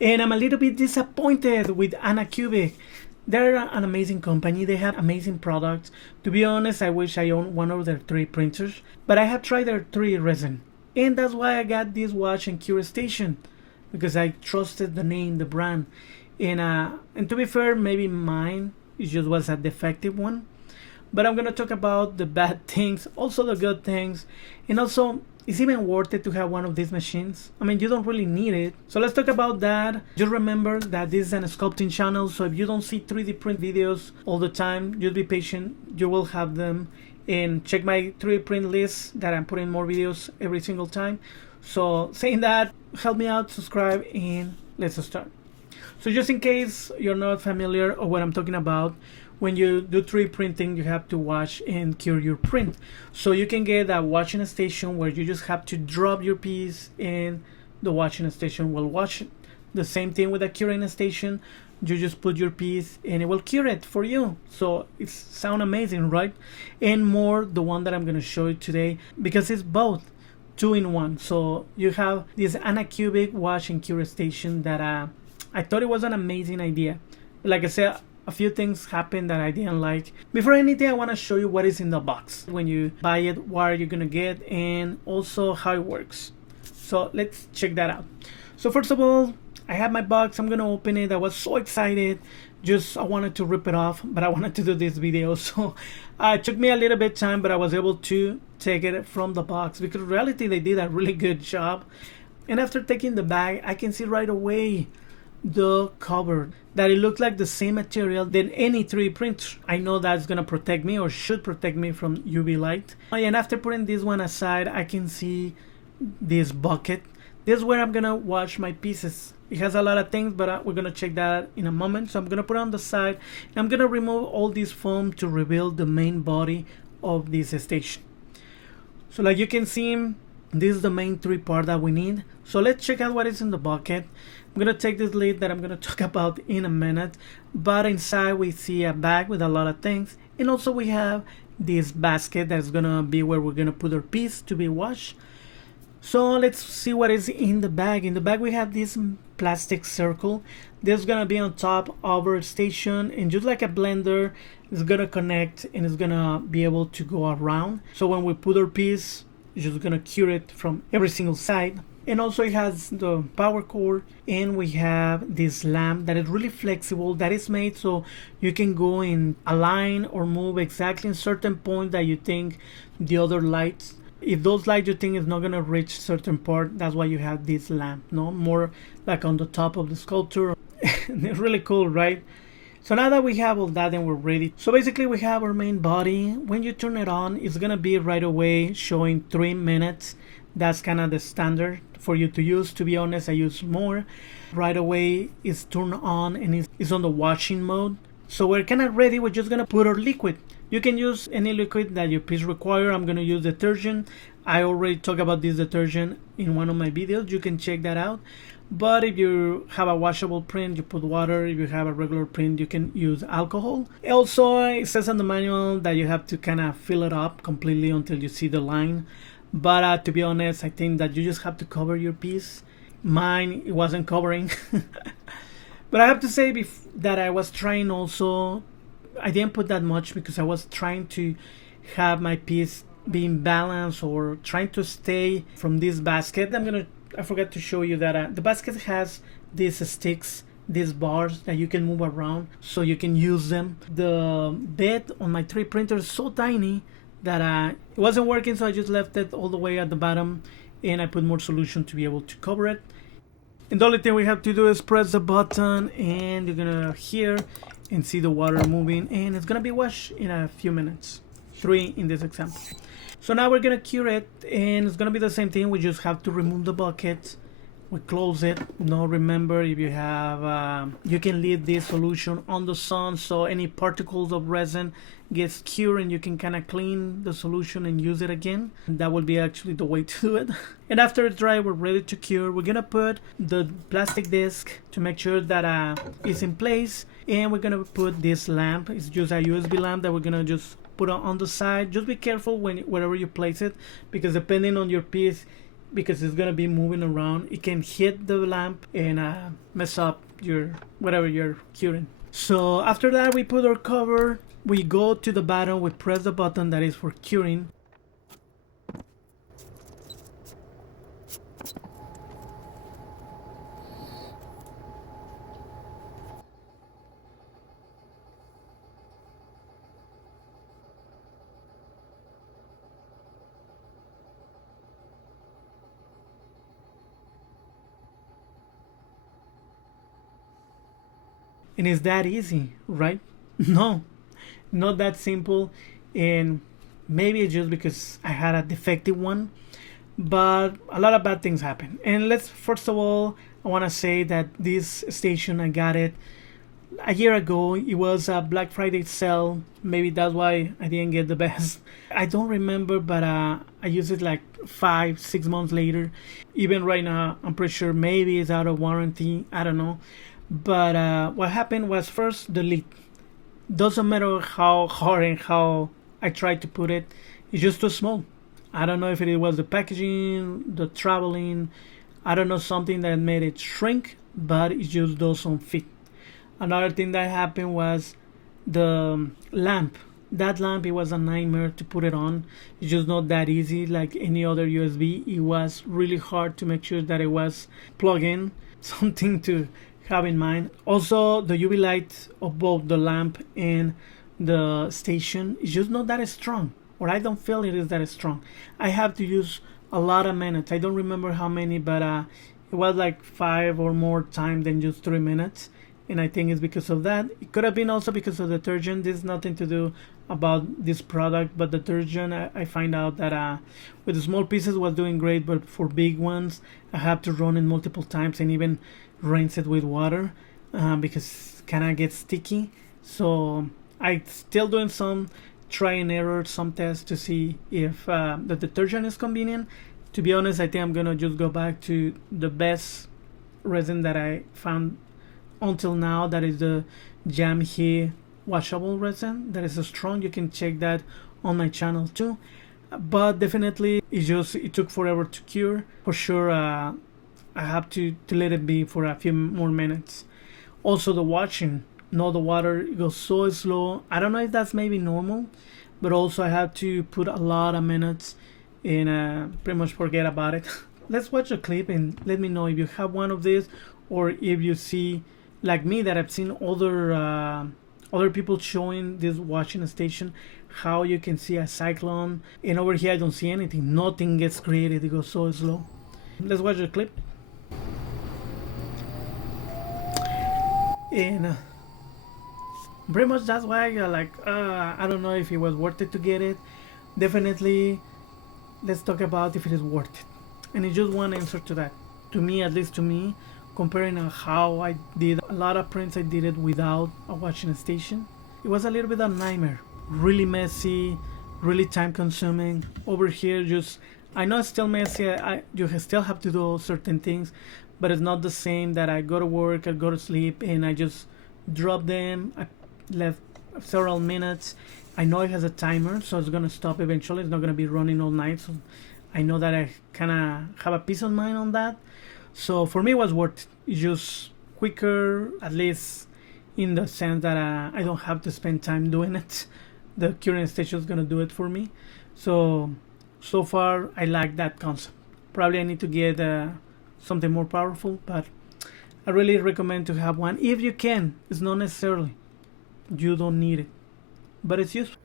And I'm a little bit disappointed with Anacubic. They're an amazing company. They have amazing products. To be honest, I wish I owned one of their 3 printers, but I have tried their 3 resin. And that's why I got this watch and cure station, because I trusted the name, the brand. And to be fair, maybe mine it just was a defective one. But I'm gonna talk about the bad things, also the good things, and also it's even worth it to have one of these machines. I mean, you don't really need it. So let's talk about that. Just remember that this is a sculpting channel, so if you don't see 3D print videos all the time, just be patient. You will have them. And check my 3D print list that I'm putting more videos every single time. So saying that, help me out, subscribe, and let's start. So just in case you're not familiar or what I'm talking about, when you do 3D printing, you have to wash and cure your print. So you can get a washing station where you just have to drop your piece and the washing station will wash it. The same thing with a curing station. You just put your piece and it will cure it for you. So it sounds amazing, right? And more the one that I'm going to show you today, because it's both 2 in 1. So you have this Anacubic wash and cure station that I thought it was an amazing idea. Like I said, a few things happened that I didn't like. Before anything, I want to show you what is in the box. When you buy it, what are you going to get, and also how it works. So let's check that out. So first of all, I have my box. I'm going to open it. I was so excited. I wanted to rip it off, but I wanted to do this video. So it took me a little bit time, but I was able to take it from the box, because in reality, they did a really good job. And after taking the bag, I can see right away the cover that it looked like the same material than any 3D printer. I know that's gonna protect me, or should protect me, from UV light. And after putting this one aside, I can see this bucket. This is where I'm gonna wash my pieces. It has a lot of things, but we're gonna check that in a moment. So I'm gonna put it on the side, and I'm gonna remove all this foam to reveal the main body of this station. So like you can see, this is the main 3 part that we need. So let's check out what is in the bucket. I'm gonna take this lid that I'm gonna talk about in a minute, but inside we see a bag with a lot of things, and also we have this basket that's gonna be where we're gonna put our piece to be washed. So let's see what is in the bag. In the bag we have this plastic circle. This is gonna be on top of our station, and just like a blender, it's gonna connect and it's gonna be able to go around. So when we put our piece, it's just gonna cure it from every single side. And also it has the power cord, and we have this lamp that is really flexible, that is made so you can go in align or move exactly in certain point that you think the other lights, if those lights you think is not gonna reach certain part, that's why you have this lamp, no more like on the top of the sculpture. It's really cool, right? So now that we have all that and we're ready, so basically we have our main body. When you turn it on, it's gonna be right away showing 3 minutes. That's kind of the standard for you to use. To be honest, I use more. Right away it's turned on and it's on the washing mode. So we're kind of ready. We're just gonna put our liquid. You can use any liquid that your piece require. I'm gonna use detergent. I already talked about this detergent in one of my videos. You can check that out. But if you have a washable print, you put water. If you have a regular print, you can use alcohol. Also, it says on the manual that you have to kind of fill it up completely until you see the line. But to be honest, I think that you just have to cover your piece. Mine, it wasn't covering. But I have to say that I was trying also, I didn't put that much because I was trying to have my piece being balanced, or trying to stay from this basket. I forgot to show you that the basket has these sticks, these bars that you can move around so you can use them. The bed on my 3D printer is so tiny that it wasn't working, so I just left it all the way at the bottom, and I put more solution to be able to cover it. And the only thing we have to do is press the button, and you're gonna hear and see the water moving, and it's gonna be washed in a few minutes, 3 in this example. So now we're gonna cure it, and it's gonna be the same thing. We just have to remove the bucket, we close it. Now remember, if you have you can leave this solution on the sun, so any particles of resin gets cured, and you can kind of clean the solution and use it again. That will be actually the way to do it. And after it's dry, we're ready to cure. We're gonna put the plastic disc to make sure that it's in place, and we're gonna put this lamp. It's just a USB lamp that we're gonna just put on the side. Just be careful wherever you place it, because depending on your piece, because it's gonna be moving around. It can hit the lamp and mess up your whatever you're curing. So after that, we put our cover. We go to the bottom. We press the button that is for curing. And it's that easy, right? No, not that simple. And maybe it's just because I had a defective one, but a lot of bad things happen. And let's first of all, I want to say that this station, I got it a year ago. It was a Black Friday sale. Maybe that's why I didn't get the best. I don't remember, but I used it like 5 6 months later. Even right now, I'm pretty sure maybe it's out of warranty. I don't know. But what happened was, first the lid. Doesn't matter how hard and how I tried to put it, it's just too small. I don't know if it was the packaging, the traveling, I don't know, something that made it shrink, but it just doesn't fit. Another thing that happened was the lamp. That lamp, it was a nightmare to put it on. It's just not that easy like any other USB. It was really hard to make sure that it was plugged in. Something to have in mind. Also, the UV light of both the lamp and the station is just not that strong, or I don't feel it is that strong. I have to use a lot of minutes. I don't remember how many, but it was like 5 or more times than just 3 minutes. And I think it's because of that. It could have been also because of detergent. This is nothing to do about this product, but detergent, I find out that with the small pieces was doing great, but for big ones I have to run it multiple times and even rinse it with water because kind of gets sticky. So I still doing some try and error, some tests to see if the detergent is convenient. To be honest, I think I'm gonna just go back to the best resin that I found until now. That is the JamgHe washable resin. That is strong. You can check that on my channel too. But definitely, it took forever to cure. For sure, I have to let it be for a few more minutes. Also, the washing. No, the water goes so slow. I don't know if that's maybe normal, but also I have to put a lot of minutes and pretty much forget about it. Let's watch a clip and let me know if you have one of these, or if you see, like me, that I've seen other people showing this washing station, how you can see a cyclone, and over here I don't see anything. Nothing gets created. It goes so slow. Let's watch the clip. And pretty much that's why I don't know if it was worth it to get it. Definitely, let's talk about if it is worth it. And it's just one answer to that. To me, at least to me, comparing how I did a lot of prints, I did it without a washing station. It was a little bit of a nightmare. Really messy, really time consuming. Over here, just, I know it's still messy. You still have to do certain things, but it's not the same that I go to work, I go to sleep, and I just drop them. I left several minutes. I know it has a timer, so it's gonna stop eventually. It's not gonna be running all night, so I know that I kind of have a peace of mind on that. So for me, it was worth it. It's just quicker, at least in the sense that I don't have to spend time doing it. The curing station is gonna do it for me. So far, I like that concept. Probably I need to get something more powerful, but I really recommend to have one if you can. It's not necessarily, you don't need it, but it's useful.